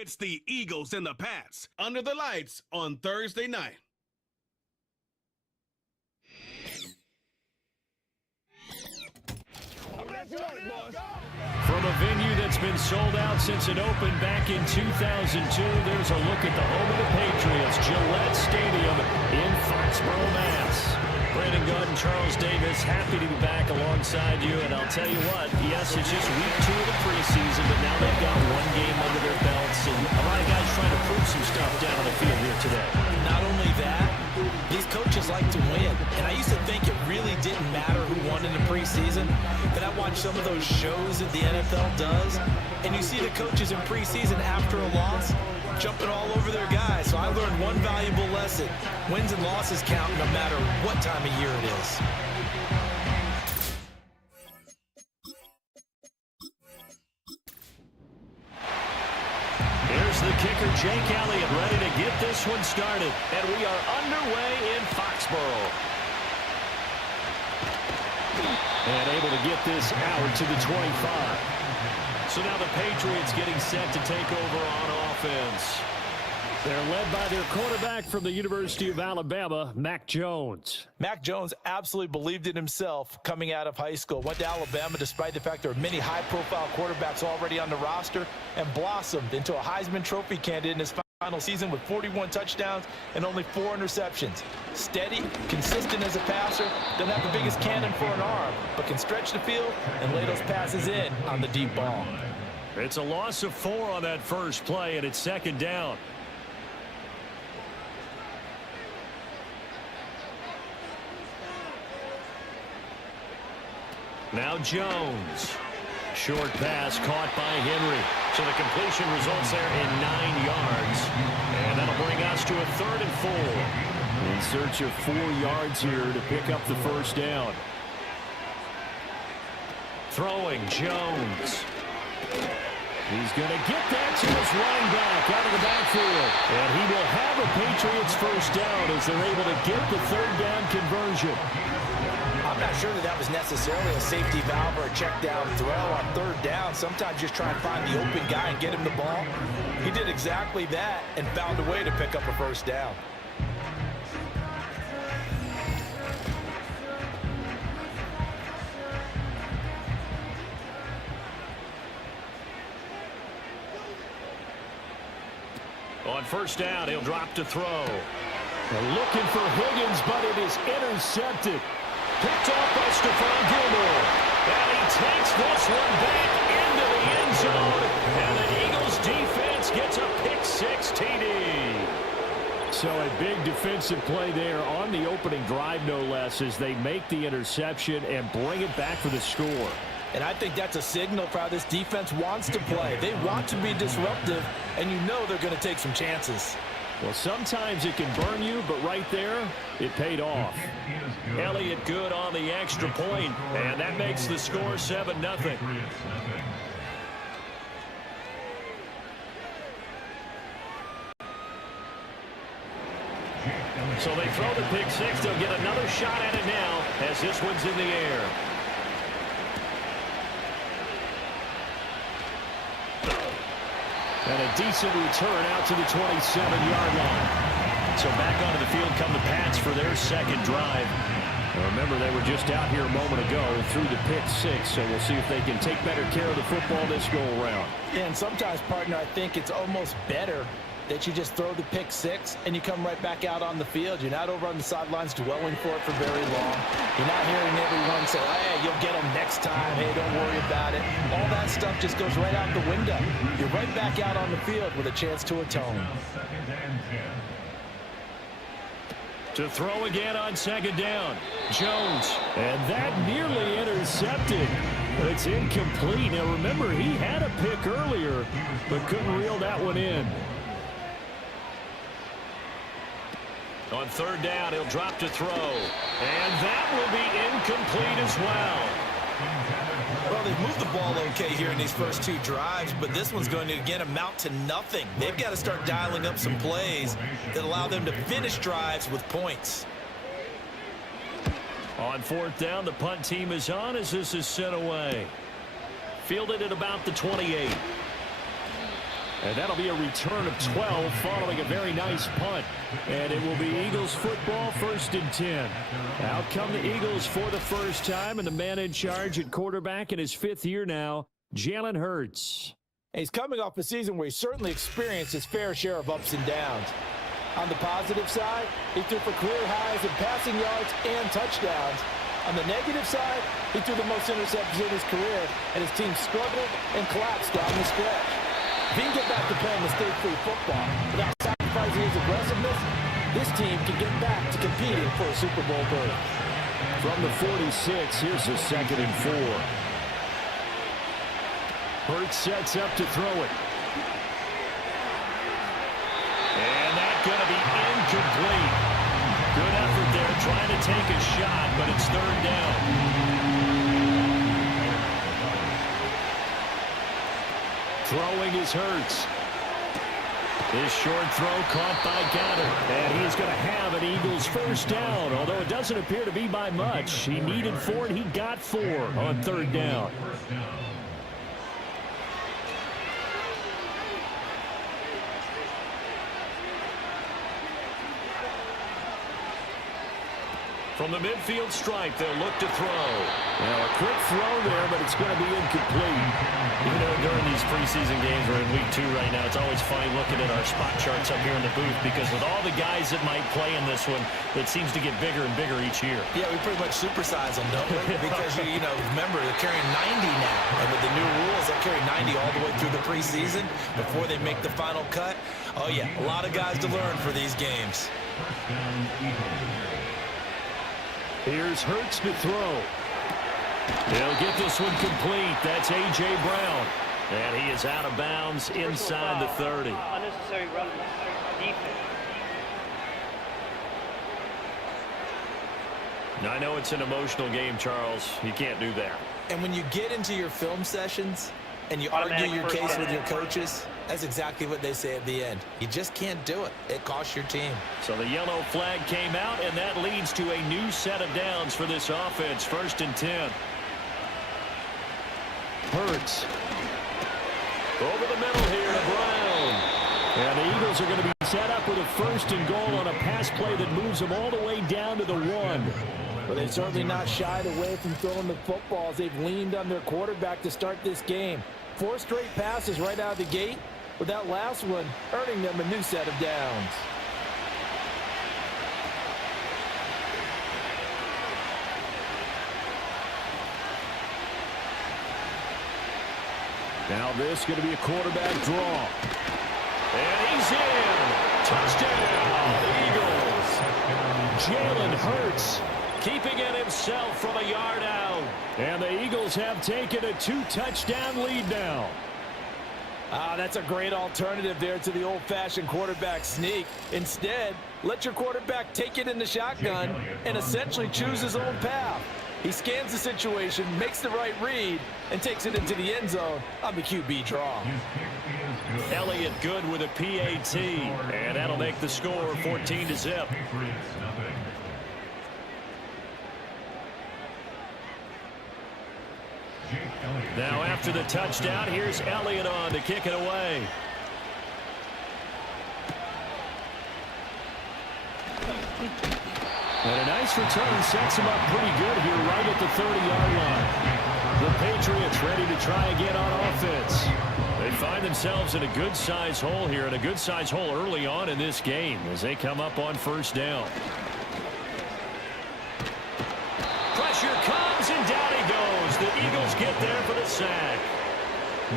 It's the Eagles and the Pats under the lights on Thursday night. From a venue that's been sold out since it opened back in 2002, there's a look at the home of the Patriots, Gillette Stadium in Foxborough, Mass. Brandon Gunn, Charles Davis, happy to be back alongside you. And I'll tell you what, yes, it's just week 2 of the preseason, but now they've got one game under their belts. And a lot of guys trying to prove some stuff down on the field here today. Not only that, these coaches like to win. And I used to think it really didn't matter who won in the preseason. But I watch some of those shows that the NFL does, and you see the coaches in preseason after a loss jumping all over their guys. So I learned one valuable lesson. Wins and losses count no matter what time of year it is. Here's the kicker, Jake Elliott, ready to get this one started. And we are underway in Foxborough. And able to get this out to the 25. So now the Patriots getting set to take over on offense. They're led by their quarterback from the University of Alabama, Mac Jones. Mac Jones absolutely believed in himself coming out of high school. Went to Alabama despite the fact there are many high-profile quarterbacks already on the roster, and blossomed into a Heisman Trophy candidate in his final season with 41 touchdowns and only 4 interceptions. Steady, consistent as a passer, doesn't have the biggest cannon for an arm, but can stretch the field and lay those passes in on the deep ball. It's a loss of 4 on that first play, and it's second down. Now Jones. Short pass caught by Henry. So the completion results there in 9 yards. And that'll bring us to a 3rd and 4. In search of 4 yards here to pick up the first down. Throwing Jones. He's going to get that to his running back out of the backfield. And he will have a Patriots first down as they're able to get the 3rd down conversion. I'm not sure that was necessarily a safety valve or a check down throw on 3rd down. Sometimes just try and find the open guy and get him the ball. He did exactly that and found a way to pick up a first down. On first down, he'll drop to throw. They're looking for Higgins, but it is intercepted. Picked off by Stephon Gilmore. And he takes this one back into the end zone. And the Eagles defense gets a pick-6 TD. So a big defensive play there on the opening drive, no less, as they make the interception and bring it back for the score. And I think that's a signal for how this defense wants to play. They want to be disruptive, and you know they're going to take some chances. Well, sometimes it can burn you, but right there, it paid off. Elliott good on the extra point, and that makes the score 7-0. So they throw the pick-6. They'll get another shot at it now as this one's in the air. And a decent return out to the 27-yard line. So back onto the field come the Pats for their second drive. Now remember, they were just out here a moment ago through the pick-6, so we'll see if they can take better care of the football this go-around. Yeah, and sometimes, partner, I think it's almost better that you just throw the pick-6 and you come right back out on the field. You're not over on the sidelines dwelling for it for very long. You're not hearing everyone say, hey, you'll get them next time. Hey, don't worry about it. All that stuff just goes right out the window. You're right back out on the field with a chance to atone. To throw again on second down. Jones. And that nearly intercepted. But it's incomplete. Now remember, he had a pick earlier, but couldn't reel that one in. On third down, he'll drop to throw. And that will be incomplete as well. Well, they've moved the ball okay here in these first 2 drives, but this one's going to, again, amount to nothing. They've got to start dialing up some plays that allow them to finish drives with points. On fourth down, the punt team is on as this is sent away. Fielded at about the 28. And that'll be a return of 12 following a very nice punt. And it will be Eagles football, 1st and 10. Out come the Eagles for the first time, and the man in charge at quarterback in his 5th year now, Jalen Hurts. He's coming off a season where he certainly experienced his fair share of ups and downs. On the positive side, he threw for career highs in passing yards and touchdowns. On the negative side, he threw the most interceptions in his career, and his team struggled and collapsed down the stretch. If he can get back to playing mistake-free football without sacrificing his aggressiveness, this team can get back to competing for a Super Bowl berth. From the 46, here's a 2nd and 4. Hurts sets up to throw it. And that's going to be incomplete. Good effort there trying to take a shot, but it's 3rd down. Throwing is Hurts. His short throw caught by Goddard. And he's going to have an Eagles 1st down, although it doesn't appear to be by much. He needed 4, and he got 4 on 3rd down. From the midfield stripe, they'll look to throw. Now, a quick throw there, but it's going to be incomplete. You know, during these preseason games, we're in week 2 right now, it's always funny looking at our spot charts up here in the booth because with all the guys that might play in this one, it seems to get bigger and bigger each year. Yeah, we pretty much supersize them, don't we? Because, you know, remember, they're carrying 90 now. And with the new rules, they'll carry 90 all the way through the preseason before they make the final cut. Oh, yeah, a lot of guys to learn for these games. Here's Hurts to throw. He'll get this one complete. That's A.J. Brown. And he is out of bounds inside the 30. Unnecessary run defense. Now, I know it's an emotional game, Charles. You can't do that. And when you get into your film sessions and you argue your case with your coaches, that's exactly what they say at the end. You just can't do it. It costs your team. So the yellow flag came out, and that leads to a new set of downs for this offense. 1st and 10. Hurts. Over the middle here to Brown. And the Eagles are going to be set up with a 1st and goal on a pass play that moves them all the way down to the 1. But they've certainly not shied away from throwing the footballs. They've leaned on their quarterback to start this game. 4 straight passes right out of the gate, with that last one earning them a new set of downs. Now this is going to be a quarterback draw. And he's in. Touchdown, Eagles. Jalen Hurts keeping it himself from a yard out. And the Eagles have taken a 2-touchdown lead now. That's a great alternative there to the old-fashioned quarterback sneak. Instead, let your quarterback take it in the shotgun and essentially choose his own path. He scans the situation, makes the right read, and takes it into the end zone on the QB draw. Elliott good with a PAT, and that'll make the score 14-0. Now after the touchdown, here's Elliott on to kick it away. And a nice return sets him up pretty good here right at the 30-yard line. The Patriots ready to try again on offense. They find themselves in a good-sized hole here, and a good-sized hole early on in this game as they come up on 1st down. Pressure comes, and down he goes. The Eagles get there for the sack.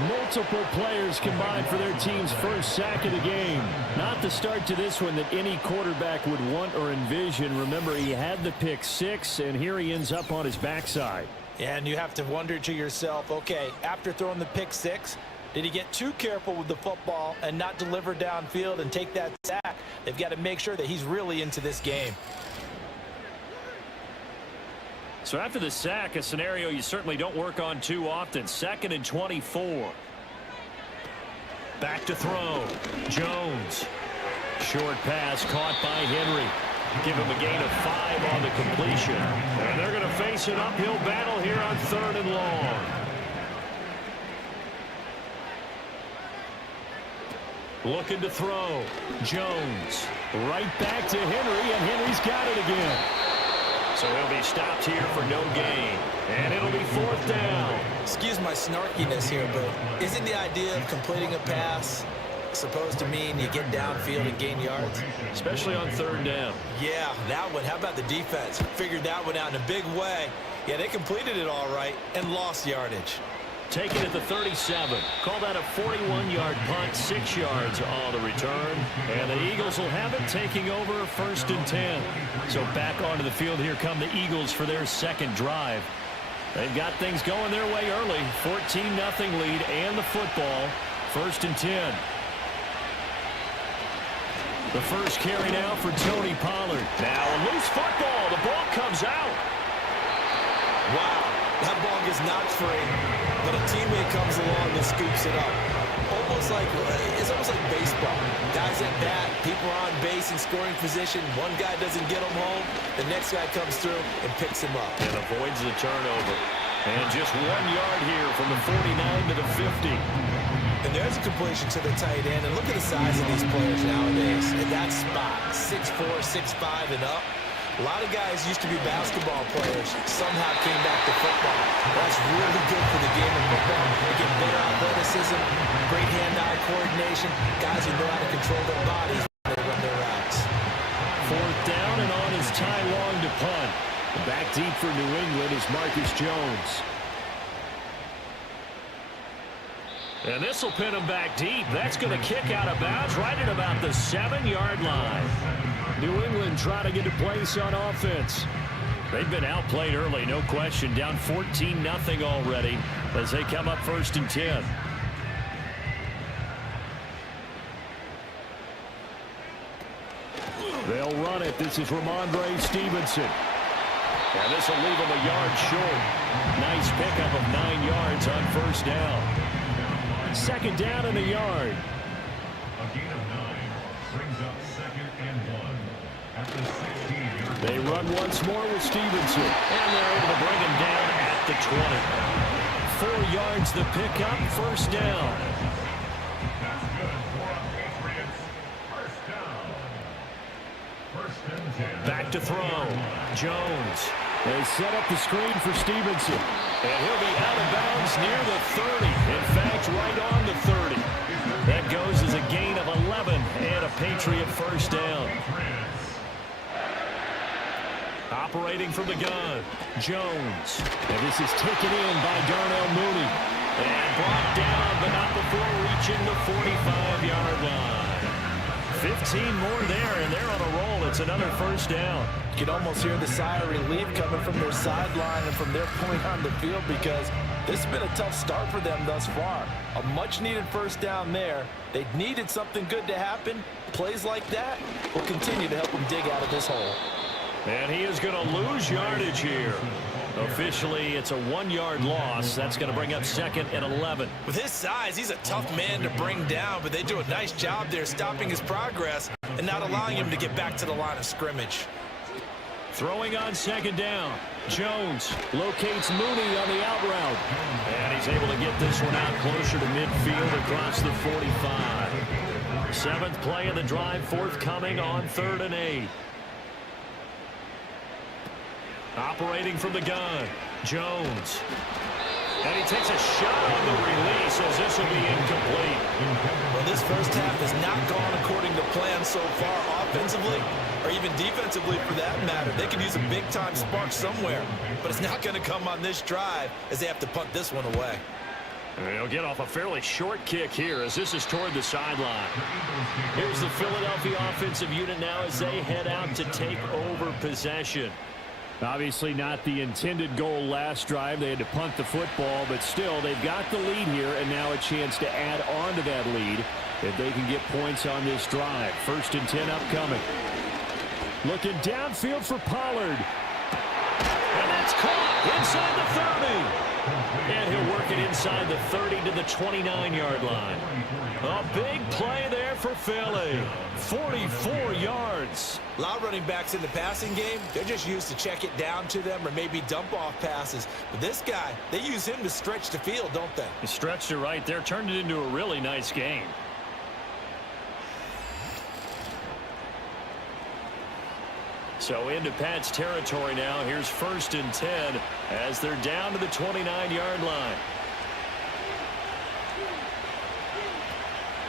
Multiple players combined for their team's first sack of the game. Not the start to this one that any quarterback would want or envision. Remember, he had the pick 6, and here he ends up on his backside. Yeah, and you have to wonder to yourself, okay, after throwing the pick 6, did he get too careful with the football and not deliver downfield and take that sack? They've got to make sure that he's really into this game. So after the sack, a scenario you certainly don't work on too often. 2nd and 24. Back to throw. Jones. Short pass caught by Henry. Give him a gain of 5 on the completion. And they're going to face an uphill battle here on 3rd and long. Looking to throw. Jones. Right back to Henry, and Henry's got it again. So he'll be stopped here for no gain. And it'll be 4th down. Excuse my snarkiness here, but isn't the idea of completing a pass supposed to mean you get downfield and gain yards? Especially on 3rd down. Yeah, that one. How about the defense? Figured that one out in a big way. Yeah, they completed it all right and lost yardage. Taken at the 37. Call that a 41-yard punt, 6 yards on the return. And the Eagles will have it, taking over 1st and 10. So back onto the field here come the Eagles for their 2nd drive. They've got things going their way early. 14-0 lead and the football. 1st and 10. The first carry now for Tony Pollard. Now a loose football. The ball comes out. Wow, that ball gets knocked free, but a teammate comes along and scoops it up. It's almost like baseball. Guys at bat, people are on base in scoring position. One guy doesn't get him home. The next guy comes through and picks him up. And avoids the turnover. And just 1 yard here from the 49 to the 50. And there's a completion to the tight end. And look at the size of these players nowadays. At that spot, 6'4", 6'5", and up. A lot of guys used to be basketball players. Somehow came back to football. That's really good for the game of football. They get better athleticism, great hand-eye coordination. Guys who know how to control their bodies when they run their routes. 4th down, and on is Ty Long to punt. Back deep for New England is Marcus Jones. And this will pin him back deep. That's going to kick out of bounds right at about the 7-yard line. New England trying to get a place on offense. They've been outplayed early, no question. Down 14-0 already as they come up 1st and 10. They'll run it. This is Ramondre Stevenson. And this will leave him a yard short. Nice pickup of 9 yards on 1st down. 2nd down and a yard. A gain of 9 brings up 2nd and 1 at the 16. They run once more with Stevenson. And they're able to bring him down at the 20. 4 yards the pickup, 1st down. That's good for a Patriots 1st down. 1st and 10. Back to throw. Jones. They set up the screen for Stevenson. And he'll be out of bounds near the 30. In fact, right on the 30. That goes as a gain of 11 and a Patriot 1st down. Operating from the gun, Jones. And this is taken in by Darnell Mooney. And brought down, but not before reaching the 45-yard line. 15 more there, and they're on a roll. It's another 1st down. You can almost hear the sigh of relief coming from their sideline and from their point on the field, because this has been a tough start for them thus far. A much-needed 1st down there. They needed something good to happen. Plays like that will continue to help them dig out of this hole. And he is going to lose yardage here. Officially, it's a 1-yard loss. That's going to bring up 2nd and 11. With his size, he's a tough man to bring down, but they do a nice job there stopping his progress and not allowing him to get back to the line of scrimmage. Throwing on 2nd down. Jones locates Mooney on the out route. And he's able to get this one out closer to midfield across the 45. 7th play of the drive, forthcoming on 3rd and 8. Operating from the gun, Jones. And he takes a shot on the release as this will be incomplete. Well, this 1st half has not gone according to plan so far offensively, or even defensively for that matter. They could use a big-time spark somewhere, but it's not going to come on this drive as they have to punt this one away. And they'll get off a fairly short kick here as this is toward the sideline. Here's the Philadelphia offensive unit now as they head out to take over possession. Obviously not the intended goal last drive. They had to punt the football, but still they've got the lead here and now a chance to add on to that lead if they can get points on this drive. 1st and 10 upcoming. Looking downfield for Pollard. And that's caught inside the 30. And he'll work it inside the 30 to the 29-yard line. A big play there for Philly. 44 yards. A lot of running backs in the passing game, they're just used to check it down to them or maybe dump off passes. But this guy, they use him to stretch the field, don't they? He stretched it right there, turned it into a really nice game. So into Pat's territory now. Here's 1st and 10 as they're down to the 29-yard line.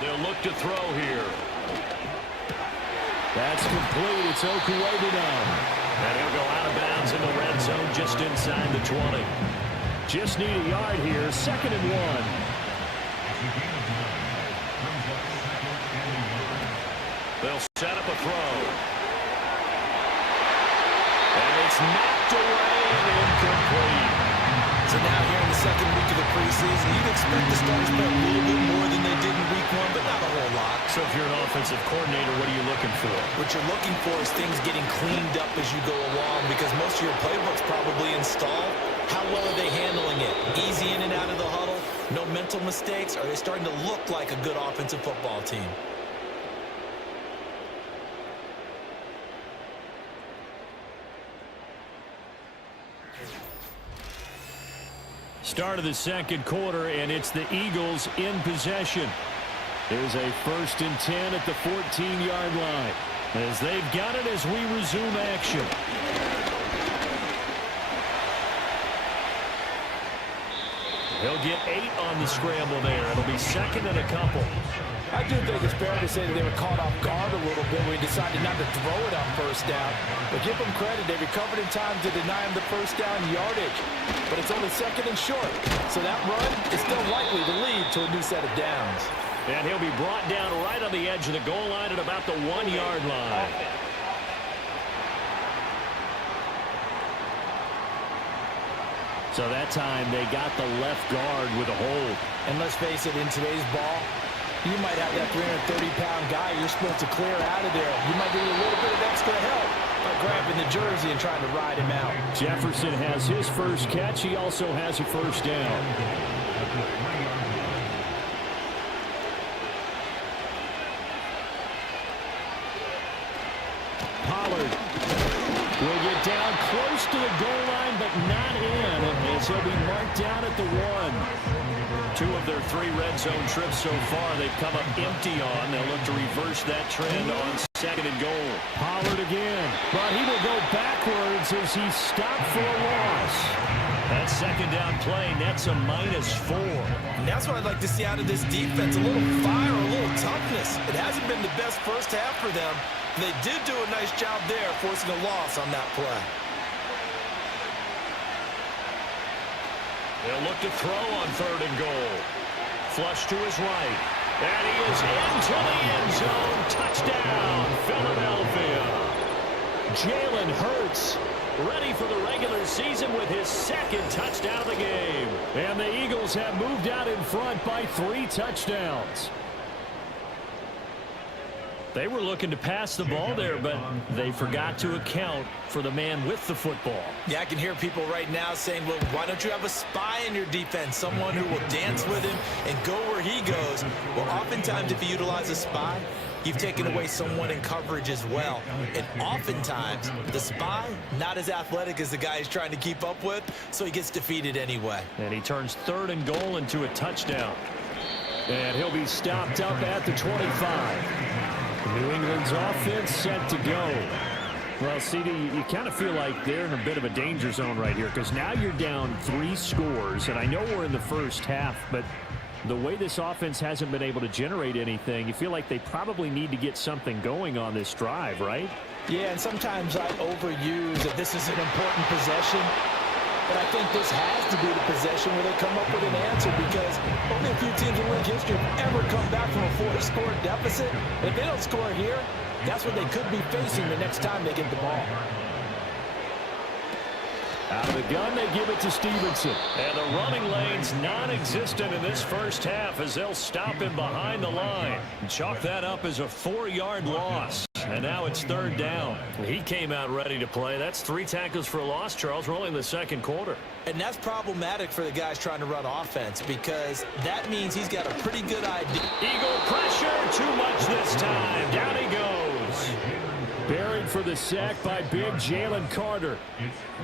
They'll look to throw here. That's complete. It's Okuwebe now. And he'll go out of bounds in the red zone just inside the 20. Just need a yard here. 2nd and 1. They'll set up a throw. And it's knocked away and incomplete. So now here in the 2nd week of the preseason, you'd expect the starters to play a little bit more than they did in week 1, but not a whole lot. So if you're an offensive coordinator, what are you looking for? What you're looking for is things getting cleaned up as you go along, because most of your playbook's probably installed. How well are they handling it? Easy in and out of the huddle? No mental mistakes? Are they starting to look like a good offensive football team? Start of the 2nd quarter, and it's the Eagles in possession. There's a 1st and 10 at the 14-yard line as they've got it as we resume action. He'll get 8 on the scramble there. It'll be 2nd and a couple. I do think it's fair to say that they were caught off guard a little bit when he decided not to throw it on 1st down. But give them credit. They recovered in time to deny him the 1st down yardage. But it's only 2nd and short. So that run is still likely to lead to a new set of downs. And he'll be brought down right on the edge of the goal line at about the 1-yard line. So that time they got the left guard with a hold. And let's face it, in today's ball, you might have that 330-pound guy you're supposed to clear out of there. You might need a little bit of extra help by grabbing the jersey and trying to ride him out. Jefferson has his first catch. He also has a 1st down. Pollard will get down close to the goal line, but not in, as he'll be marked down at the 1. 2 of their 3 red zone trips so far they've come up empty on. They'll look to reverse that trend on 2nd and goal. Pollard again, but he will go backwards as he stopped for a loss. That 2nd down play nets a -4. And that's what I'd like to see out of this defense, a little fire, a little toughness. It hasn't been the best first half for them. They did do a nice job there, forcing a loss on that play. They'll look to throw on 3rd and goal. Flush to his right. And he is into the end zone. Touchdown, Philadelphia. Jalen Hurts ready for the regular season with his 2nd touchdown of the game. And the Eagles have moved out in front by 3 touchdowns. They were looking to pass the ball there, but they forgot to account for the man with the football. Yeah, I can hear people right now saying, well, why don't you have a spy in your defense, someone who will dance with him and go where he goes? Well, oftentimes if you utilize a spy, you've taken away someone in coverage as well. And oftentimes, the spy, not as athletic as the guy he's trying to keep up with, so he gets defeated anyway. And he turns 3rd and goal into a touchdown. And he'll be stopped up at the 25. New England's offense set to go. Well, CD, you kind of feel like they're in a bit of a danger zone right here because now you're down 3 scores, and I know we're in the first half, but the way this offense hasn't been able to generate anything, you feel like they probably need to get something going on this drive, right? Yeah, and sometimes I overuse that this is an important possession. But I think this has to be the possession where they come up with an answer, because only a few teams in league history have ever come back from a 4-score deficit. And if they don't score here, that's what they could be facing the next time they get the ball. Out of the gun, they give it to Stevenson. And the running lane's non-existent in this first half as they'll stop him behind the line. Chalk that up as a 4-yard loss. And now it's 3rd down. He came out ready to play. That's 3 tackles for a loss, Charles, rolling in the 2nd quarter. And that's problematic for the guys trying to run offense, because that means he's got a pretty good idea. Eagle pressure, too much this time. Down he goes. Buried for the sack by big Jalen Carter.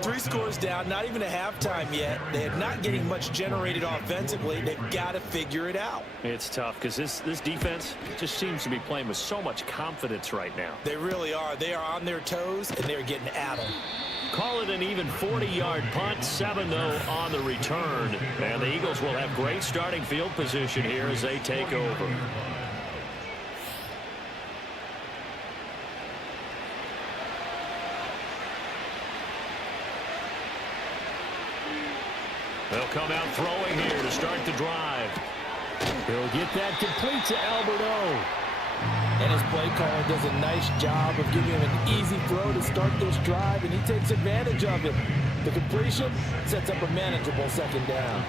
3 scores down, not even a halftime yet. They're not getting much generated offensively. They've got to figure it out. It's tough because this defense just seems to be playing with so much confidence right now. They really are. They are on their toes, and they're getting at them. Call it an even 40-yard punt, 7 though on the return. And the Eagles will have great starting field position here as they take over. They'll come out throwing here to start the drive. He'll get that complete to Alberto. And his play caller does a nice job of giving him an easy throw to start this drive, and he takes advantage of it. The completion sets up a manageable second down.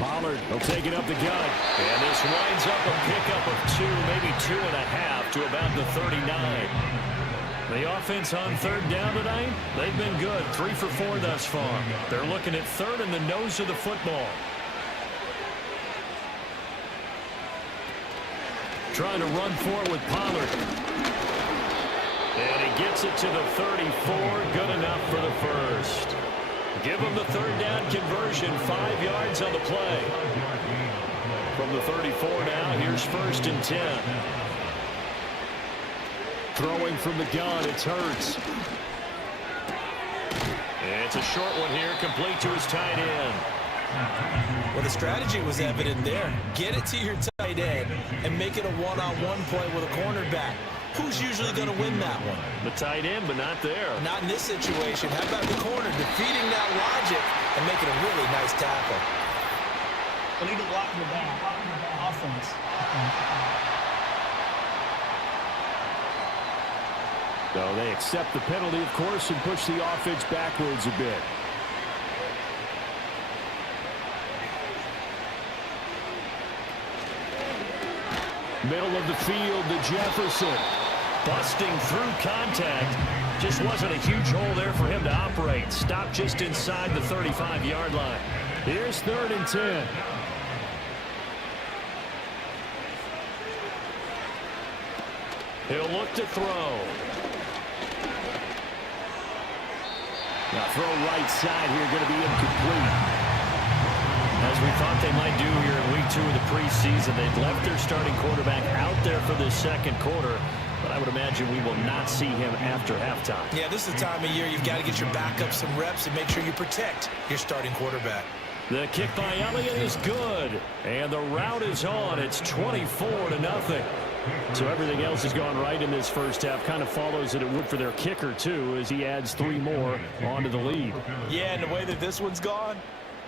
Pollard will take it up the gut. And this winds up a pickup of 2, maybe 2.5 to about the 39. The offense on third down tonight, they've been good. 3 for 4 thus far. They're looking at third in the nose of the football. Trying to run for it with Pollard. And he gets it to the 34. Good enough for the first. Give him the third down conversion. 5 yards on the play. From the 34 now, here's 1st and 10. Throwing from the gun, it's Hurts. And it's a short one here, complete to his tight end. Well, the strategy was evident there. Get it to your tight end and make it a one-on-one play with a cornerback. Who's usually going to win that one? The tight end, but not there. Not in this situation. How about the corner defeating that logic and making a really nice tackle? Illegal blocking the back. Offense. So they accept the penalty, of course, and push the offense backwards a bit. Middle of the field to Jefferson. Busting through contact. Just wasn't a huge hole there for him to operate. Stopped just inside the 35-yard line. Here's 3rd and 10. He'll look to throw. Now throw right side here, going to be incomplete. As we thought they might do here in week 2 of the preseason, they've left their starting quarterback out there for this second quarter. But I would imagine we will not see him after halftime. Yeah, this is the time of year you've got to get your backup some reps and make sure you protect your starting quarterback. The kick by Elliott is good. And the route is on. It's 24-0. So everything else has gone right in this first half. Kind of follows that it would for their kicker, too, as he adds 3 more onto the lead. Yeah, and the way that this one's gone,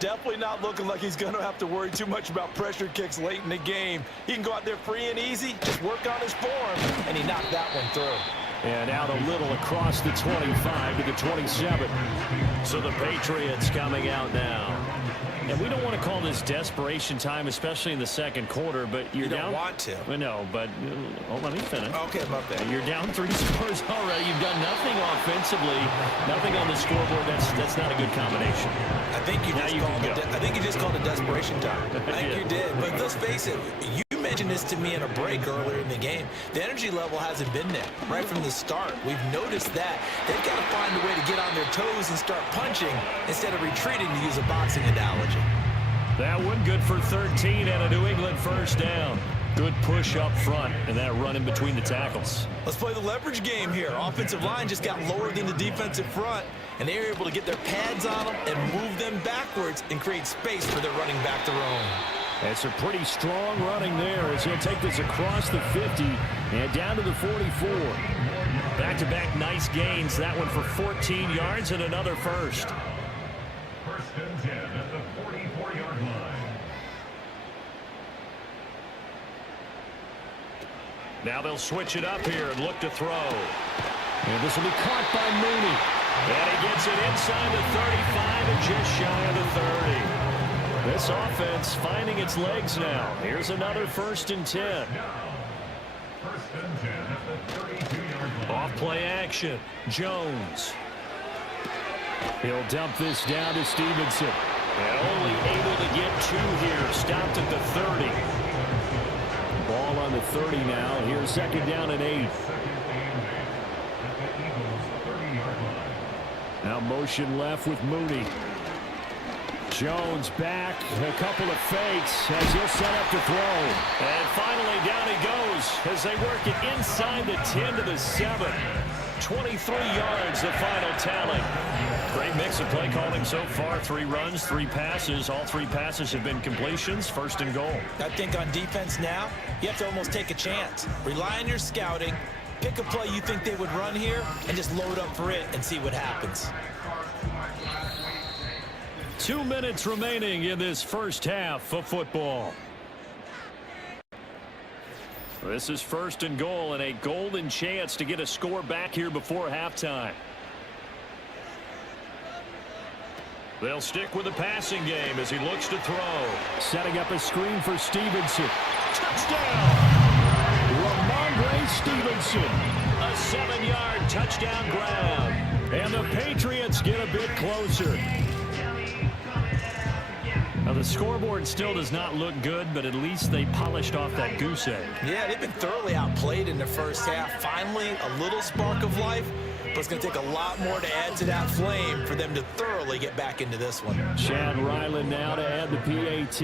definitely not looking like he's going to have to worry too much about pressure kicks late in the game. He can go out there free and easy, just work on his form, and he knocked that one through. And out a little across the 25 to the 27. So the Patriots coming out now. And we don't want to call this desperation time, especially in the second quarter, but you don't want to. I know, but let me finish. Okay, my bad. You're down 3 scores already. You've done nothing offensively, nothing on the scoreboard. That's not a good combination. I think you just called it desperation time. I think you did. But let's face it, you mentioned this to me in a break earlier in the game. The energy level hasn't been there right from the start. We've noticed that. They've got to find a way to get on their toes and start punching instead of retreating, to use a boxing analogy. That one good for 13 and a New England first down. Good push up front and that run in between the tackles. Let's play the leverage game here. Offensive line just got lower than the defensive front, and they were able to get their pads on them and move them backwards and create space for their running back to roam. That's a pretty strong running there as he'll take this across the 50 and down to the 44. Back-to-back nice gains. That one for 14 yards and another first. 1st and 10 at the 44-yard line. Now they'll switch it up here and look to throw. And this will be caught by Mooney. And he gets it inside the 35 and just shy of the 30. This offense finding its legs now. Here's another 1st and 10. 1st and 10 at the 32-yard line. Off play action. Jones. He'll dump this down to Stevenson. And only able to get 2 here. Stopped at the 30. Ball on the 30 now. Here's second down and 8. Now motion left with Mooney. Jones back, a couple of fakes as he'll set up to throw. And finally down he goes as they work it inside the 10 to the 7. 23 yards the final tally. Great mix of play calling so far. 3 runs, 3 passes. All 3 passes have been completions. First and goal. I think on defense now, you have to almost take a chance. Rely on your scouting. Pick a play you think they would run here and just load up for it and see what happens. 2 minutes remaining in this first half of football. This is first and goal and a golden chance to get a score back here before halftime. They'll stick with the passing game as he looks to throw. Setting up a screen for Stevenson. Touchdown! Ramondre Stevenson. A 7-yard touchdown grab. And the Patriots get a bit closer. Now the scoreboard still does not look good, but at least they polished off that goose egg. Yeah, they've been thoroughly outplayed in the first half. Finally, a little spark of life, but it's going to take a lot more to add to that flame for them to thoroughly get back into this one. Chad Ryland now to add the PAT.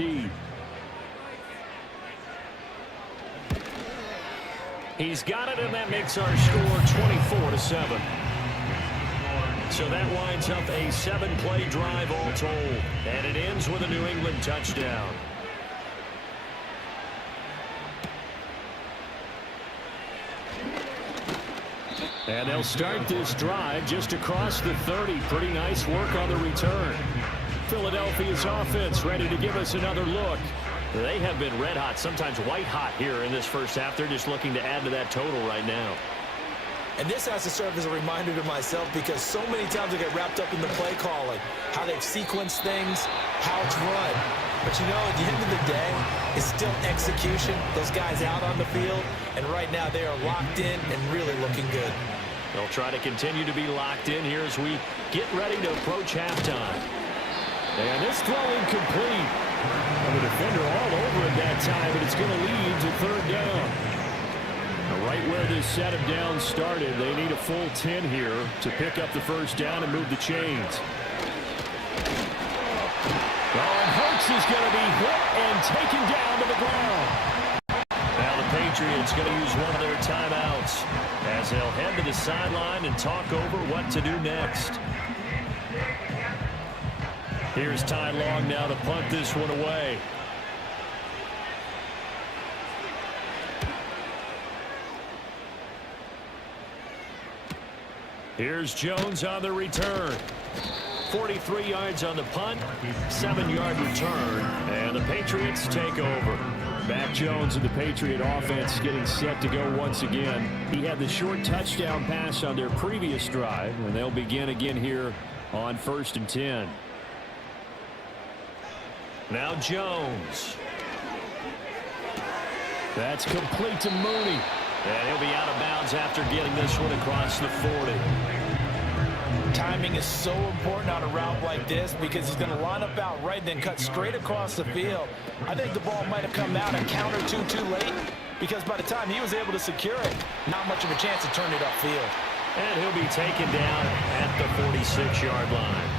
He's got it, and that makes our score 24-7. So that winds up a 7-play drive all told. And it ends with a New England touchdown. And they'll start this drive just across the 30. Pretty nice work on the return. Philadelphia's offense ready to give us another look. They have been red hot, sometimes white hot here in this first half. They're just looking to add to that total right now. And this has to serve as a reminder to myself because so many times I get wrapped up in the play calling, how they've sequenced things, how it's run. But you know, at the end of the day, it's still execution. Those guys out on the field, and right now they are locked in and really looking good. They'll try to continue to be locked in here as we get ready to approach halftime. And this throw incomplete. And the defender all over it that time, but it's going to lead to third down. Right where this set of downs started, they need a full 10 here to pick up the first down and move the chains. Oh, and Hurts is going to be hit and taken down to the ground. Now the Patriots going to use one of their timeouts as they'll head to the sideline and talk over what to do next. Here's Ty Long now to punt this one away. Here's Jones on the return. 43 yards on the punt, 7-yard return, and the Patriots take over. Mac Jones and the Patriot offense getting set to go once again. He had the short touchdown pass on their previous drive, and they'll begin again here on 1st and 10. Now Jones. That's complete to Mooney. And he'll be out of bounds after getting this one across the 40. Timing is so important on a route like this because he's going to line up out right and then cut straight across the field. I think the ball might have come out a count or two too late because by the time he was able to secure it, not much of a chance to turn it upfield. And he'll be taken down at the 46-yard line.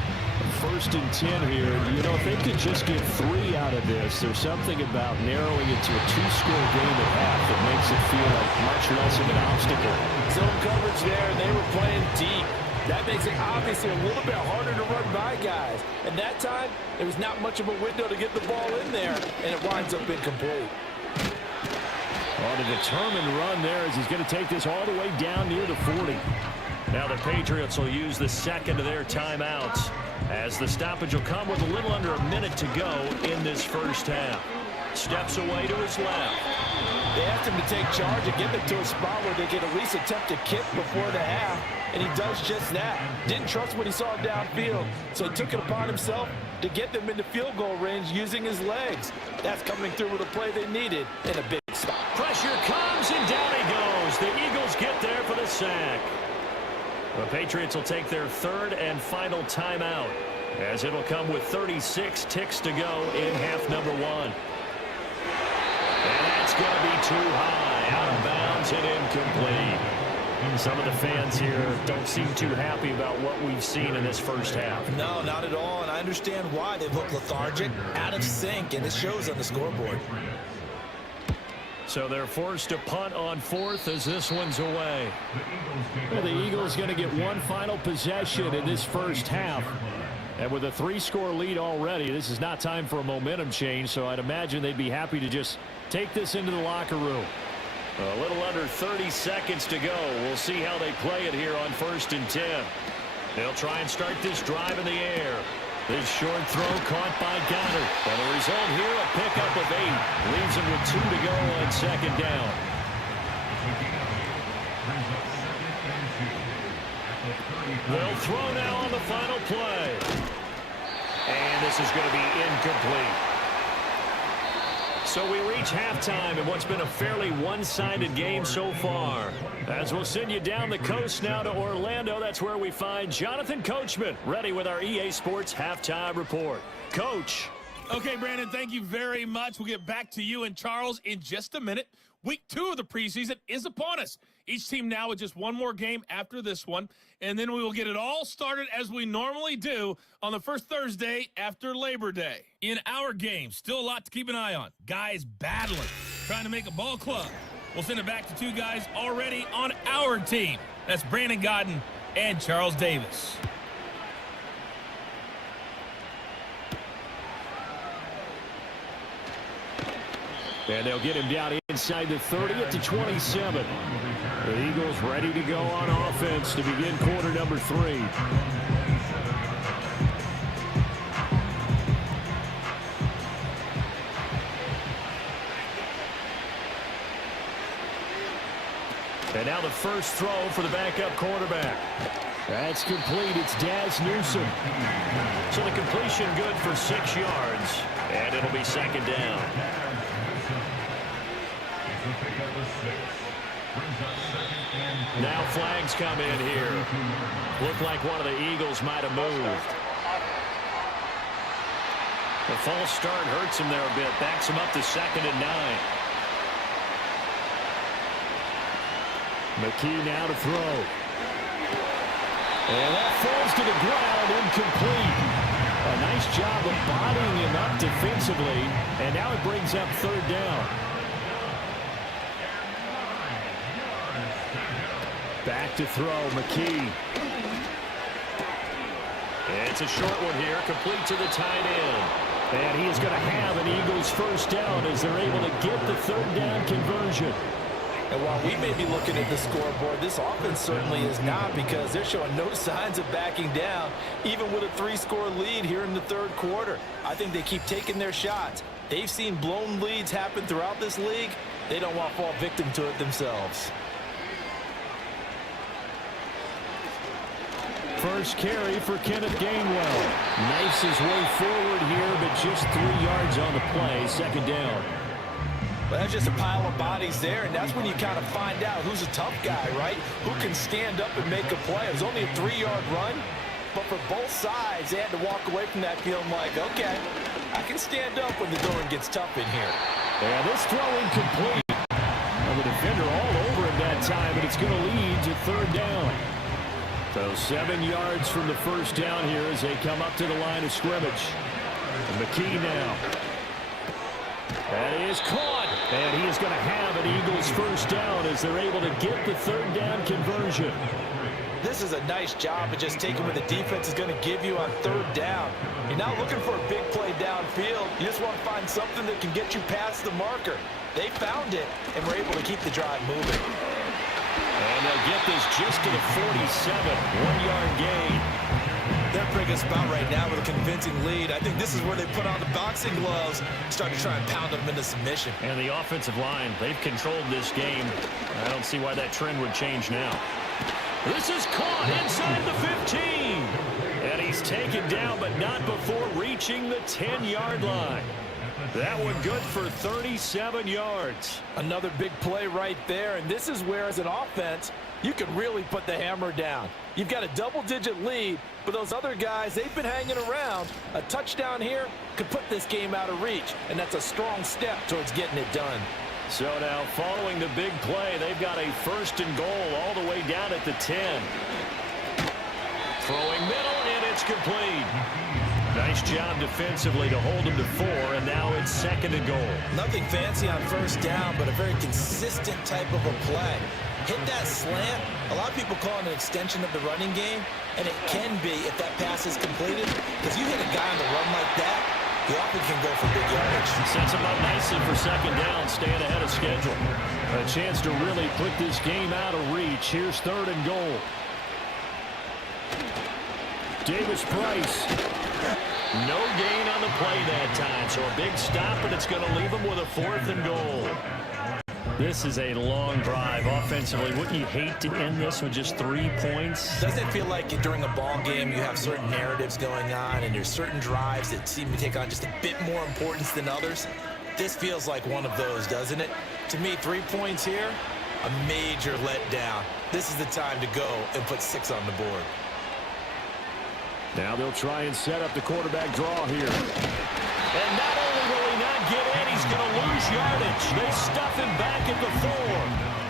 1st and 10 here. You know, if they could just get 3 out of this, there's something about narrowing it to a 2-score game at half that makes it feel like much less of an obstacle. Zone coverage there, and they were playing deep. That makes it obviously a little bit harder to run by guys. And that time, there was not much of a window to get the ball in there, and it winds up incomplete. On a determined run there as he's going to take this all the way down near the 40. Now the Patriots will use the second of their timeouts as the stoppage will come with a little under a minute to go in this first half. Steps away to his left. They asked him to take charge and get them to a spot where they could at least attempt to kick before the half, and he does just that. Didn't trust what he saw downfield, so he took it upon himself to get them into field goal range using his legs. That's coming through with a play they needed in a big spot. Pressure comes, and down he goes. The Eagles get there for the sack. The Patriots will take their 3rd and final timeout as it'll come with 36 ticks to go in half number 1. And that's going to be too high, out of bounds and incomplete. Some of the fans here don't seem too happy about what we've seen in this first half. No, not at all, and I understand why. They look lethargic, out of sync, and it shows on the scoreboard. So they're forced to punt on fourth as this one's away. Well, the Eagles going to get one final possession in this first half. And with a 3-score lead already, this is not time for a momentum change, so I'd imagine they'd be happy to just take this into the locker room. A little under 30 seconds to go. We'll see how they play it here on 1st and 10. They'll try and start this drive in the air. This short throw caught by Goddard. And the result here, a pickup of 8. Leaves him with 2 to go on 2nd down. They'll throw now on the final play. And this is going to be incomplete. So we reach halftime in what's been a fairly one-sided game so far. As we'll send you down the coast now to Orlando, that's where we find Jonathan Coachman ready with our EA Sports Halftime Report. Coach. Okay, Brandon, thank you very much. We'll get back to you and Charles in just a minute. Week 2 of the preseason is upon us. Each team now with just one more game after this one, and then we will get it all started as we normally do on the first Thursday after Labor Day. In our game, still a lot to keep an eye on. Guys battling, trying to make a ball club. We'll send it back to 2 guys already on our team. That's Brandon Godden and Charles Davis. And they'll get him down inside the 30 at the 27. The Eagles ready to go on offense to begin quarter number 3. And now the first throw for the backup quarterback. That's complete. It's Daz Newsome. So the completion good for 6 yards. And it'll be 2nd down. Now flags come in here. Looked like one of the Eagles might have moved. The false start hurts him there a bit. Backs him up to 2nd and 9. McKee now to throw. And that falls to the ground, incomplete. A nice job of bodying him up defensively. And now it brings up 3rd down. Back to throw, McKee. It's a short one here, complete to the tight end. And he is going to have an Eagles first down as they're able to get the 3rd down conversion. And while we may be looking at the scoreboard, this offense certainly is not, because they're showing no signs of backing down, even with a 3-score lead here in the 3rd quarter. I think they keep taking their shots. They've seen blown leads happen throughout this league. They don't want to fall victim to it themselves. First carry for Kenneth Gainwell. Knifes his way forward here, but just 3 yards on the play. 2nd down. Well, that's just a pile of bodies there, and that's when you kind of find out who's a tough guy, right? Who can stand up and make a play. It was only a 3-yard run, but for both sides, they had to walk away from that feeling like, okay, I can stand up when the going gets tough in here. And this throw incomplete. Well, the defender all over him that time, but it's going to lead to 3rd down. So 7 yards from the first down here as they come up to the line of scrimmage. And McKee now. That is caught. And he is going to have an Eagles first down as they're able to get the 3rd down conversion. This is a nice job of just taking what the defense is going to give you on 3rd down. You're not looking for a big play downfield. You just want to find something that can get you past the marker. They found it and were able to keep the drive moving. And they'll get this just to the 47, 1-yard gain. They're bringing us about right now with a convincing lead. I think this is where they put on the boxing gloves, start to try and pound them into submission. And the offensive line, they've controlled this game. I don't see why that trend would change now. This is caught inside the 15. And he's taken down, but not before reaching the 10-yard line. That one good for 37 yards. Another big play right there, and this is where, as an offense, you can really put the hammer down. You've got a double-digit lead, but those other guys, they've been hanging around. A touchdown here could put this game out of reach, and that's a strong step towards getting it done. So now following the big play, they've got a 1st and goal all the way down at the 10. Throwing middle, and it's complete. Nice job defensively to hold him to 4, and now it's 2nd and goal. Nothing fancy on 1st down, but a very consistent type of a play. Hit that slant. A lot of people call it an extension of the running game, and it can be if that pass is completed, because you hit a guy on the run like that, he often can go for big yardage. Sets him up nicely for 2nd down, staying ahead of schedule. A chance to really put this game out of reach. Here's 3rd and goal. Davis Price. No gain on the play that time, so a big stop, and it's going to leave him with a 4th and goal. This is a long drive offensively. Wouldn't you hate to end this with just 3 points? Doesn't it feel like during a ball game you have certain narratives going on and there's certain drives that seem to take on just a bit more importance than others? This feels like one of those, doesn't it? To me, 3 points here, a major letdown. This is the time to go and put 6 on the board. Now they'll try and set up the quarterback draw here. And not only will he not get in, he's going to lose yardage. They stuff him back at the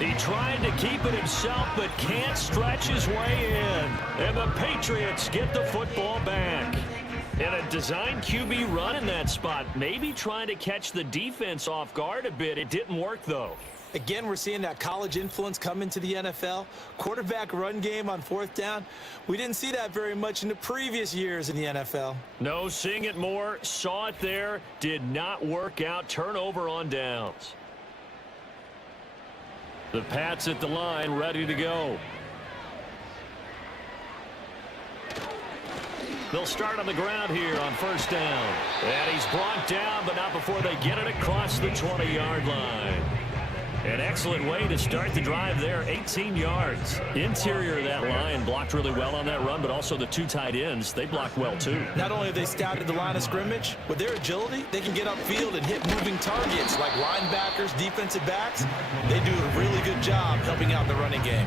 4. He tried to keep it himself, but can't stretch his way in. And the Patriots get the football back. And a design QB run in that spot, maybe trying to catch the defense off guard a bit. It didn't work, though. Again, we're seeing that college influence come into the NFL. Quarterback run game on 4th down. We didn't see that very much in the previous years in the NFL. No, seeing it more. Saw it there. Did not work out. Turnover on downs. The Pats at the line, ready to go. They'll start on the ground here on 1st down. And he's brought down, but not before they get it across the 20-yard line. An excellent way to start the drive there, 18 yards. Interior of that line blocked really well on that run, but also the 2 tight ends, they blocked well too. Not only have they scouted the line of scrimmage, with their agility, they can get upfield and hit moving targets like linebackers, defensive backs. They do a really good job helping out in the running game.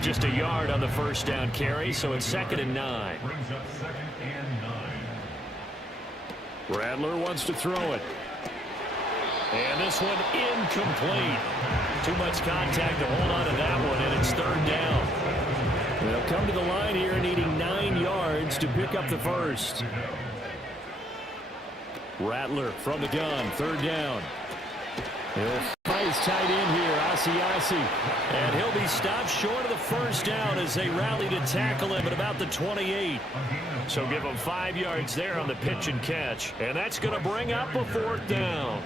Just a yard on the 1st down carry, so it's 2nd and 9. Brings up 2nd and 9. Rattler wants to throw it. And this one incomplete. Too much contact to hold on to that one, and it's 3rd down. They'll come to the line here needing 9 yards to pick up the 1st. Rattler from the gun, 3rd down. He'll fight his tight end here, Asiasi. And he'll be stopped short of the 1st down as they rally to tackle him at about the 28. So give him 5 yards there on the pitch and catch. And that's going to bring up a 4th down.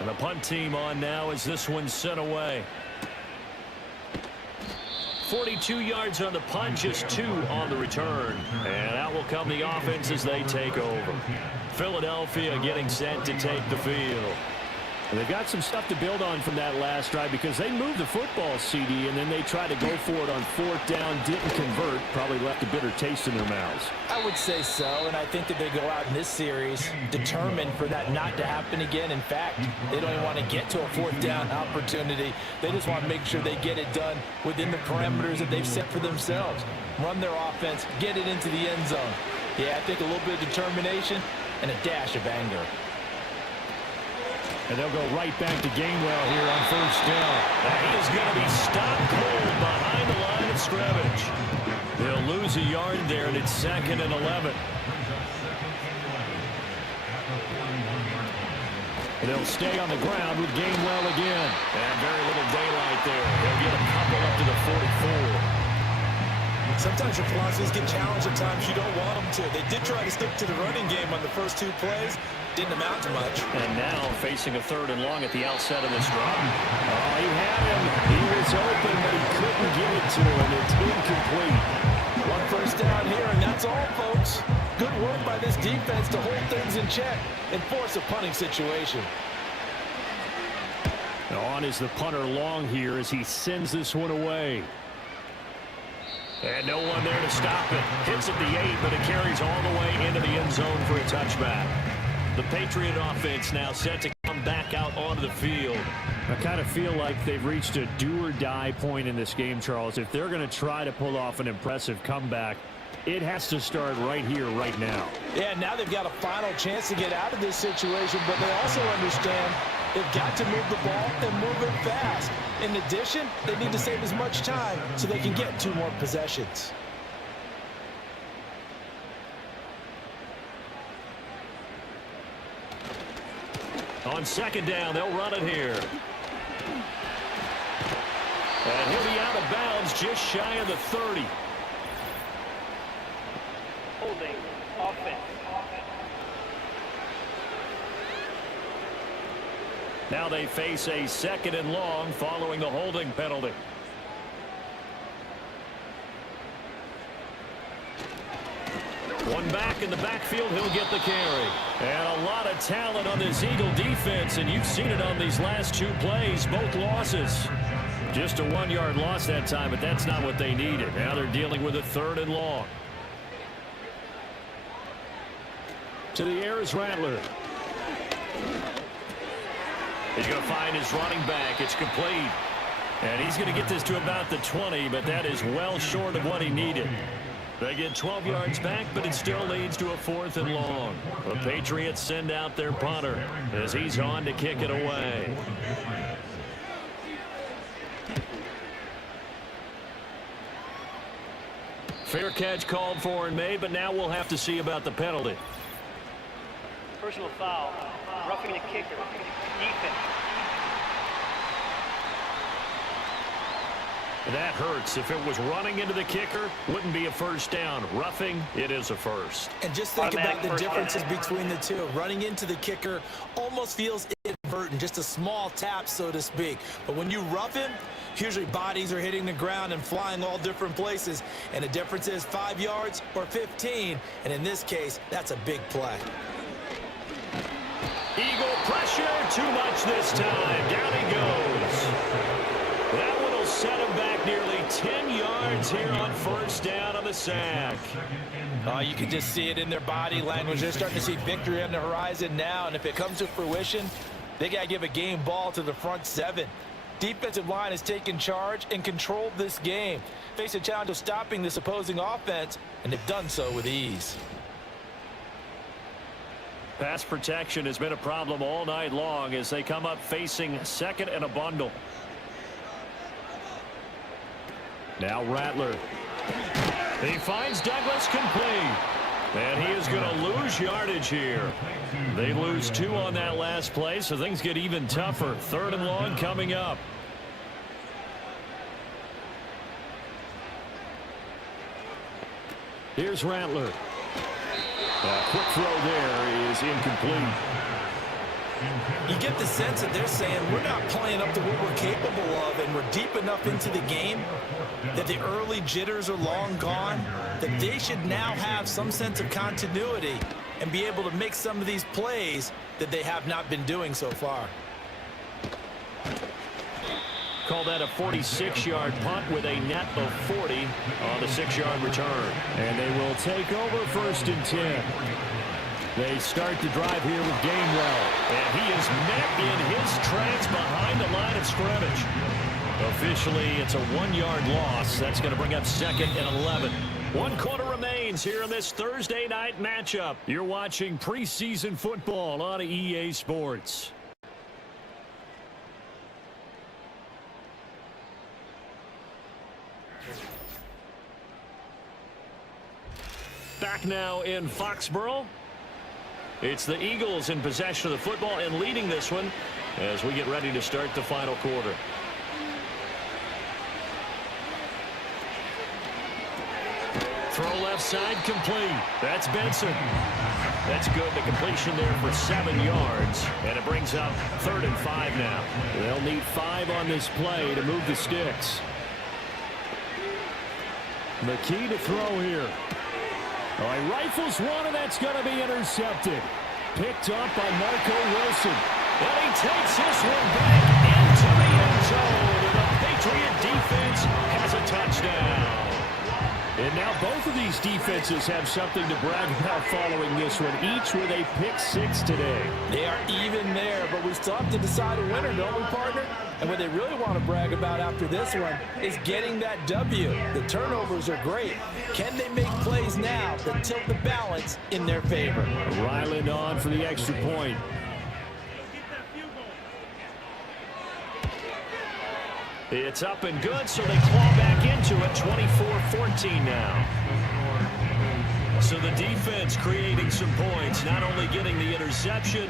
And the punt team on now as this one's sent away. 42 yards on the punt, just 2 on the return. And out will come the offense as they take over. Philadelphia getting set to take the field. And they've got some stuff to build on from that last drive because they moved the football, CD, and then they tried to go for it on 4th down, didn't convert, probably left a bitter taste in their mouths. I would say so, and I think that they go out in this series determined for that not to happen again. In fact, they don't even want to get to a 4th down opportunity. They just want to make sure they get it done within the parameters that they've set for themselves. Run their offense, get it into the end zone. Yeah, I think a little bit of determination and a dash of anger. And they'll go right back to Gainwell here on 1st down. He is going to be stopped cold behind the line of scrimmage. They'll lose a yard there, and it's 2nd and 11. And they'll stay on the ground with Gainwell again. And very little daylight there. They'll get a couple up to the 44. Sometimes your philosophies get challenged at times you don't want them to. They did try to stick to the running game on the first 2 plays. Didn't amount to much. And now facing a 3rd and long at the outset of this drive. Oh, he had him. He was open, but he couldn't get it to him. It's incomplete. 1 1st down here, and that's all, folks. Good work by this defense to hold things in check and force a punting situation. On is the punter Long here as he sends this one away. And no one there to stop it. Hits at the 8, but it carries all the way into the end zone for a touchback. The Patriot offense now set to come back out onto the field. I kind of feel like they've reached a do-or-die point in this game, Charles. If they're going to try to pull off an impressive comeback, it has to start right here, right now. Yeah, now they've got a final chance to get out of this situation, but they also understand they've got to move the ball and move it fast. In addition, they need to save as much time so they can get 2 more possessions. On second down, they'll run it here. And he'll be out of bounds just shy of the 30. Holding offense. Now they face a 2nd and long following the holding penalty. One back in the backfield, he'll get the carry. And a lot of talent on this Eagle defense, and you've seen it on these last 2 plays, both losses. Just a 1-yard loss that time, but that's not what they needed. Now they're dealing with a 3rd and long. To the air is Rattler. He's going to find his running back. It's complete. And he's going to get this to about the 20, but that is well short of what he needed. They get 12 yards back, but it still leads to a 4th and long. The Patriots send out their punter as he's on to kick it away. Fair catch called for and made, but now we'll have to see about the penalty. Personal foul. Roughing the kicker. Defense. That hurts. If it was running into the kicker, wouldn't be a first down. Roughing, it is a first. And just think about the differences between the two. Running into the kicker almost feels inadvertent, just a small tap, so to speak. But when you rough him, usually bodies are hitting the ground and flying all different places. And the difference is 5 yards or 15. And in this case, that's a big play. Eagle pressure, too much this time. Down he goes. That one will set him back nearly 10 yards here on first down on the sack. You can just see it in their body language. They're starting to see victory on the horizon now, and if it comes to fruition, they got to give a game ball to the front 7. Defensive line has taken charge and controlled this game. Face a challenge of stopping this opposing offense, and they've done so with ease. Pass protection has been a problem all night long as they come up facing 2nd and a bundle. Now Rattler. He finds Douglas complete. And he is going to lose yardage here. They lose 2 on that last play, so things get even tougher. 3rd and long coming up. Here's Rattler. A quick throw there is incomplete. You get the sense that they're saying we're not playing up to what we're capable of, and we're deep enough into the game that the early jitters are long gone, that they should now have some sense of continuity and be able to make some of these plays that they have not been doing so far. Call that a 46-yard punt with a net of 40 on the 6-yard return. And they will take over 1st and 10. They start the drive here with Gainwell. And he is met in his tracks behind the line of scrimmage. Officially, it's a 1-yard loss. That's going to bring up 2nd and 11. 1 quarter remains here in this Thursday night matchup. You're watching preseason football on EA Sports. Back now in Foxborough. It's the Eagles in possession of the football and leading this one as we get ready to start the final quarter. Throw left side complete. That's Benson. That's good. The completion there for 7 yards. And it brings up 3rd and 5 now. They'll need 5 on this play to move the sticks. The key to throw here. Oh, he rifles one, and that's going to be intercepted. Picked up by Marco Wilson. And he takes this one back into the end zone. And the Patriot defense has a touchdown. And now both of these defenses have something to brag about following this one, each with a pick six today. They are even there, but we still have to decide a winner, don't we, partner? And what they really want to brag about after this one is getting that W. The turnovers are great. Can they make plays now that tilt the balance in their favor? Ryland on for the extra point. It's up and good, so they claw back into it, 24-14 now. So the defense creating some points, not only getting the interception,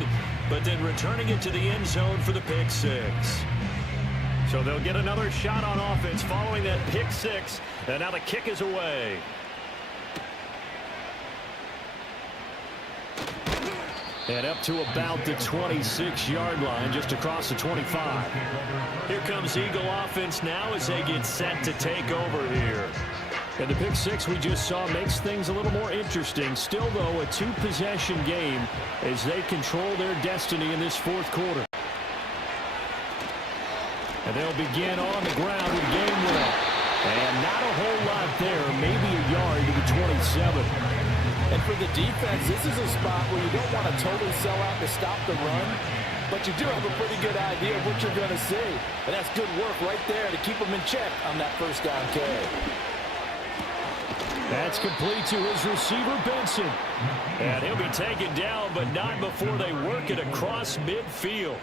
but then returning it to the end zone for the pick six. So they'll get another shot on offense following that pick six, and now the kick is away. And up to about the 26-yard line, just across the 25. Here comes Eagle offense now as they get set to take over here. And the pick six we just saw makes things a little more interesting. Still, though, a two-possession game as they control their destiny in this fourth quarter. And they'll begin on the ground with Gainwell. And not a whole lot there, maybe a yard to the 27. And for the defense, this is a spot where you don't want to totally sell out to stop the run, but you do have a pretty good idea of what you're going to see. And that's good work right there to keep them in check on that first down carry. That's complete to his receiver, Benson. And he'll be taken down, but not before they work it across midfield.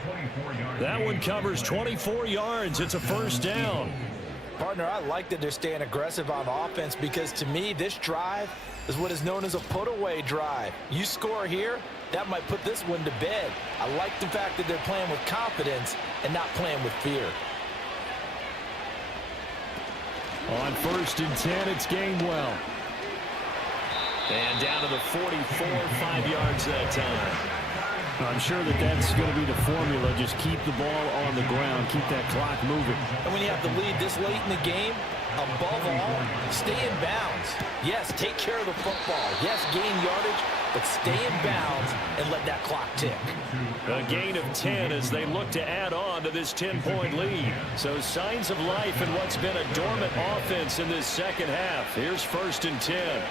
That one covers 24 yards. It's a first down. Partner, I like that they're staying aggressive on offense because, to me, this drive is what is known as a put-away drive. You score here, that might put this one to bed. I like the fact that they're playing with confidence and not playing with fear. On 1st and 10, it's Gainwell. And down to the 44, 5 yards that time. I'm sure that that's going to be the formula. Just keep the ball on the ground. Keep that clock moving. And when you have the lead this late in the game, above all, stay in bounds. Yes, take care of the football. Yes, gain yardage, but stay in bounds and let that clock tick. A gain of 10 as they look to add on to this 10-point lead. So signs of life in what's been a dormant offense in this second half. Here's 1st and 10.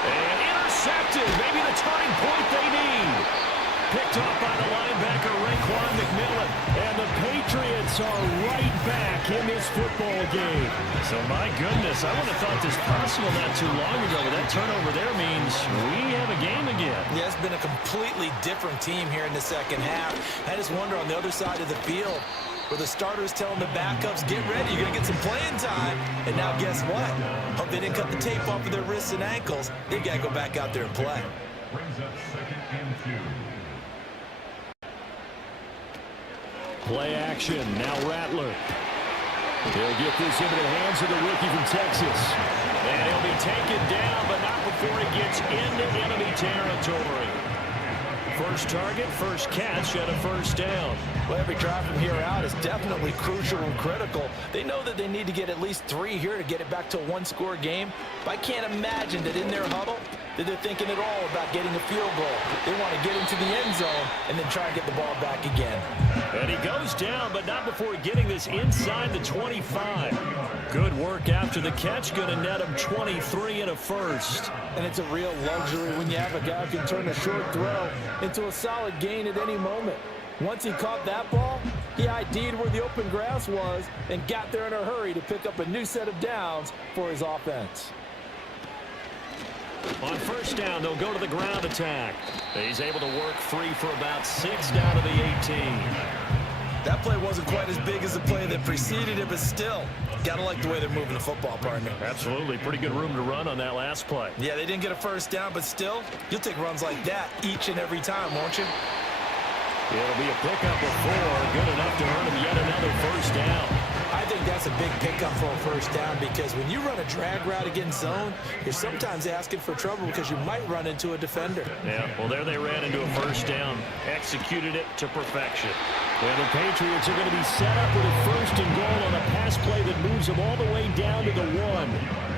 And intercepted. Maybe the turning point they need. Picked off by the linebacker, Raekwon McMillan. And the Patriots are right back in this football game. So, my goodness, I wouldn't have thought this possible not too long ago. But that turnover there means we have a game again. Yeah, it's been a completely different team here in the second half. I just wonder on the other side of the field, where the starters telling the backups, get ready, you're going to get some playing time. And now guess what? Hope they didn't cut the tape off of their wrists and ankles. They've got to go back out there and play. Brings up 2nd and 2. Play action. Now Rattler. He'll get this into the hands of the rookie from Texas. And he'll be taken down, but not before he gets into enemy territory. First target, first catch, and a first down. Well, every drive from here out is definitely crucial and critical. They know that they need to get at least 3 here to get it back to a one-score game. But I can't imagine that in their huddle that they're thinking at all about getting a field goal. They want to get into the end zone and then try and get the ball back again. And he goes down, but not before getting this inside the 25. Good work after the catch. Going to net him 23 and a first. And it's a real luxury when you have a guy who can turn a short throw into a solid gain at any moment. Once he caught that ball, he ID'd where the open grass was and got there in a hurry to pick up a new set of downs for his offense. On first down, they'll go to the ground attack. He's able to work free for about 6 down to the 18. That play wasn't quite as big as the play that preceded it, but still, gotta like the way they're moving the football, partner. Absolutely. Pretty good room to run on that last play. Yeah, they didn't get a first down, but still, you'll take runs like that each and every time, won't you? It'll be a pickup of 4. Good enough to earn him yet another first down. I think that's a big pickup for a first down because when you run a drag route against zone, you're sometimes asking for trouble because you might run into a defender. Yeah, well, there they ran into a first down. Executed it to perfection. Well, the Patriots are going to be set up with a 1st and goal on a pass play that moves them all the way down to the 1.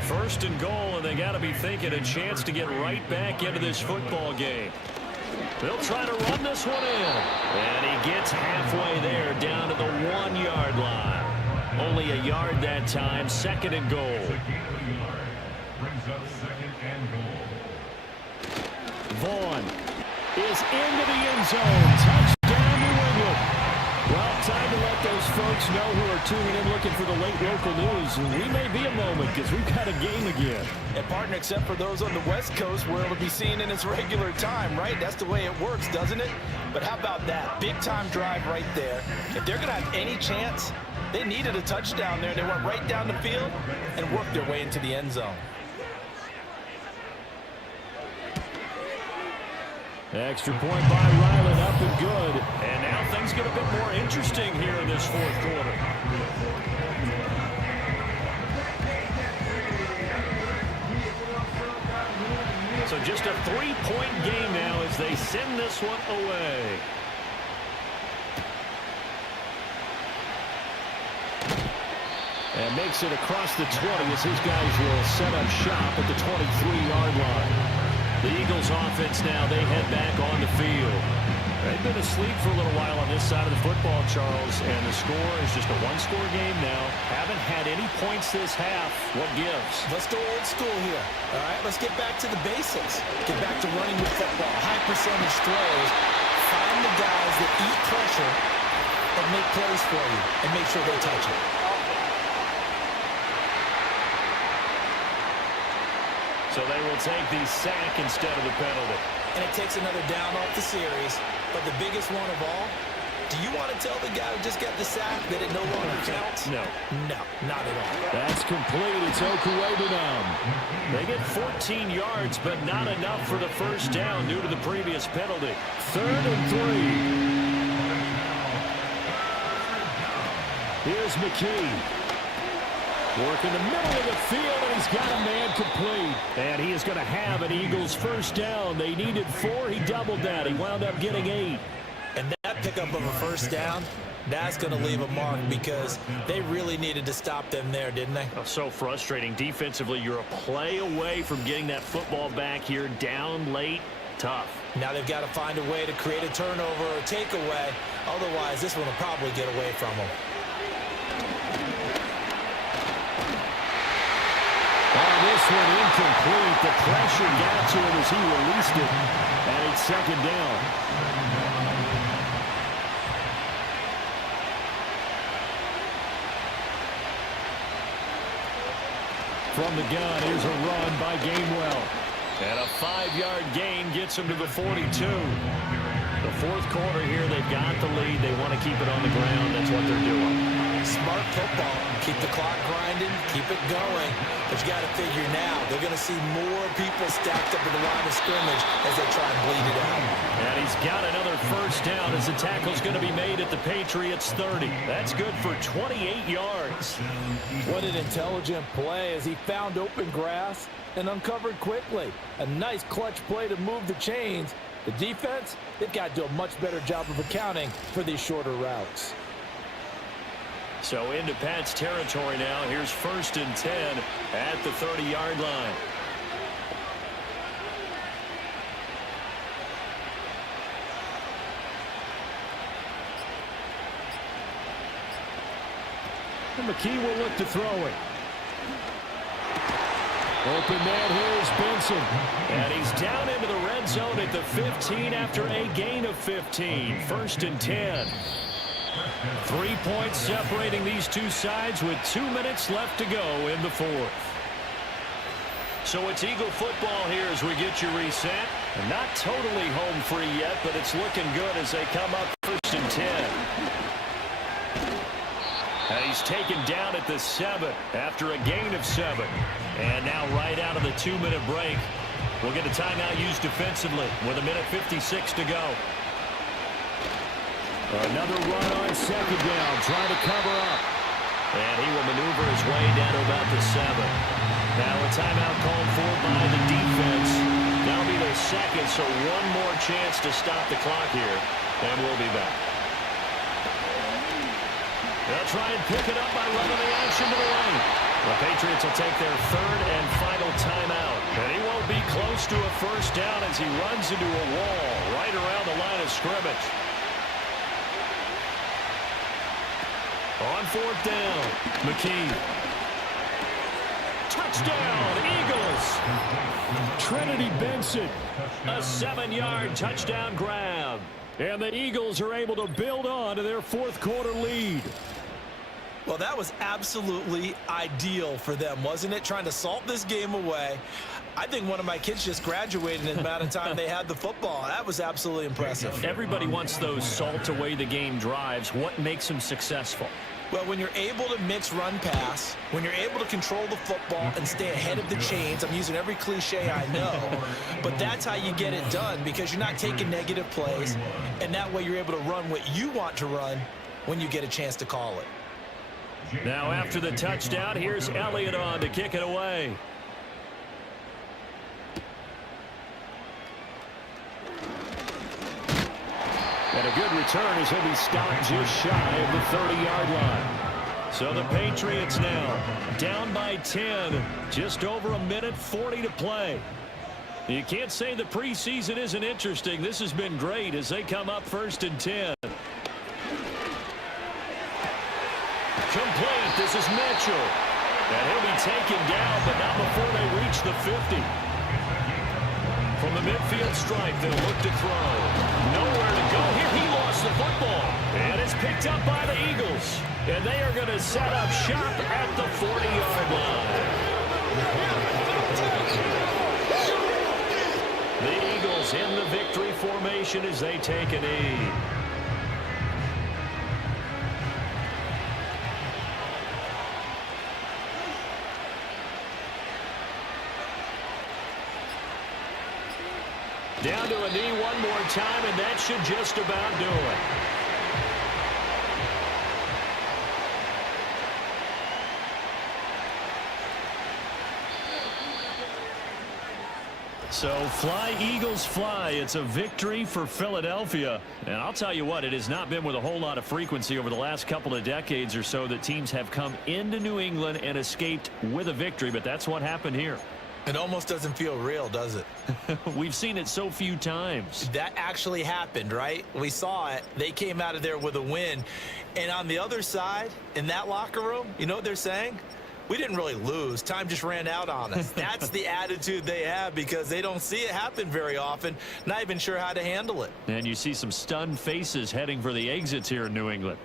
1st and goal, and they got to be thinking a chance to get right back into this football game. They'll try to run this one in. And he gets halfway there down to the 1-yard line. Only a yard that time. 2nd and goal. Brings up 2nd and goal. Vaughn is into the end zone. Touchdown, New England. Well, time to let those folks know who are tuning in looking for the late local news. We may be a moment because we've got a game again. And partner, except for those on the West Coast where it'll be seen in its regular time, right? That's the way it works, doesn't it? But how about that? Big time drive right there. If they're going to have any chance, they needed a touchdown there. They went right down the field and worked their way into the end zone. Extra point by Ryland, up and good. And now things get a bit more interesting here in this 4th quarter. So just a 3-point game now as they send this one away. And makes it across the 20 as his guys will set up shop at the 23-yard line. The Eagles offense now, they head back on the field. They've been asleep for a little while on this side of the football, Charles, and the score is just a 1-score game now. Haven't had any points this half. What gives? Let's go old school here. All right, let's get back to the basics. Get back to running the football, high percentage throws. Find the guys that eat pressure and make plays for you and make sure they touch it. So they will take the sack instead of the penalty. And it takes another down off the series. But the biggest one of all, do you want to tell the guy who just got the sack that it no longer counts? No. No, not at all. That's complete. It's Okuwebunam. They get 14 yards, but not enough for the first down due to the previous penalty. 3rd and 3. Here's McKee. Work in the middle of the field, and he's got a man complete. And he is going to have an Eagles first down. They needed 4. He doubled that. He wound up getting 8. And that pickup of a first down, that's going to leave a mark because they really needed to stop them there, didn't they? Oh, so frustrating. Defensively, you're a play away from getting that football back here. Down late, tough. Now they've got to find a way to create a turnover or takeaway. Otherwise, this one will probably get away from them. This one incomplete. The pressure got to him as he released it. And it's 2nd down. From the gun, here's a run by Gainwell. And a 5-yard gain gets him to the 42. The 4th quarter here, they've got the lead. They want to keep it on the ground. That's what they're doing. Smart football. Keep the clock grinding. Keep it going. But you got to figure now, they're going to see more people stacked up at the line of scrimmage as they try and bleed it out. And he's got another first down as the tackle's going to be made at the Patriots 30. That's good for 28 yards. What an intelligent play as he found open grass and uncovered quickly. A nice clutch play to move the chains. The defense, they've got to do a much better job of accounting for these shorter routes. So into Pat's territory now. Here's 1st and 10 at the 30-yard line. And McKee will look to throw it. Open man, here's Benson. And he's down into the red zone at the 15 after a gain of 15. 1st and 10. 3 points separating these two sides with 2 minutes left to go in the 4th. So it's Eagle football here as we get you reset. Not totally home free yet, but it's looking good as they come up 1st and 10. And he's taken down at the 7 after a gain of 7. And now right out of the 2-minute break, we'll get a timeout used defensively with 1:56 to go. Another run on 2nd down, trying to cover up. And he will maneuver his way down to about the 7. Now a timeout called for by the defense. That'll be their 2nd, so one more chance to stop the clock here. And we'll be back. They'll try and pick it up by running the action to the lane. The Patriots will take their 3rd and final timeout. And he won't be close to a first down as he runs into a wall right around the line of scrimmage. On 4th down, McKee. Touchdown, Eagles. Trinity Benson, a 7-yard touchdown grab. And the Eagles are able to build on to their 4th quarter lead. Well, that was absolutely ideal for them, wasn't it? Trying to salt this game away. I think one of my kids just graduated in the amount of time they had the football. That was absolutely impressive. Everybody wants those salt away the game drives. What makes them successful? Well, when you're able to mix run-pass, when you're able to control the football and stay ahead of the chains, I'm using every cliche I know, but that's how you get it done because you're not taking negative plays, and that way you're able to run what you want to run when you get a chance to call it. Now after the touchdown, here's Elliott on to kick it away. And a good return as he'll be stopped just shy of the 30-yard line. So the Patriots now down by 10, just over a minute 40 to play. You can't say the preseason isn't interesting. This has been great as they come up 1st and 10. Complete. This is Mitchell. And he'll be taken down, but not before they reach the 50. From the midfield stripe, they'll look to throw. Nowhere to go here. He lost the football. And it's picked up by the Eagles. And they are going to set up shop at the 40-yard line. The Eagles in the victory formation as they take a knee. Down to a knee one more time, and that should just about do it. So fly, Eagles, fly. It's a victory for Philadelphia. And I'll tell you what, it has not been with a whole lot of frequency over the last couple of decades or so that teams have come into New England and escaped with a victory, but that's what happened here. It almost doesn't feel real, does it? We've seen it so few times. That actually happened, right? We saw it. They came out of there with a win. And on the other side, in that locker room, you know what they're saying? We didn't really lose. Time just ran out on us. That's the attitude they have because they don't see it happen very often. Not even sure how to handle it. And you see some stunned faces heading for the exits here in New England.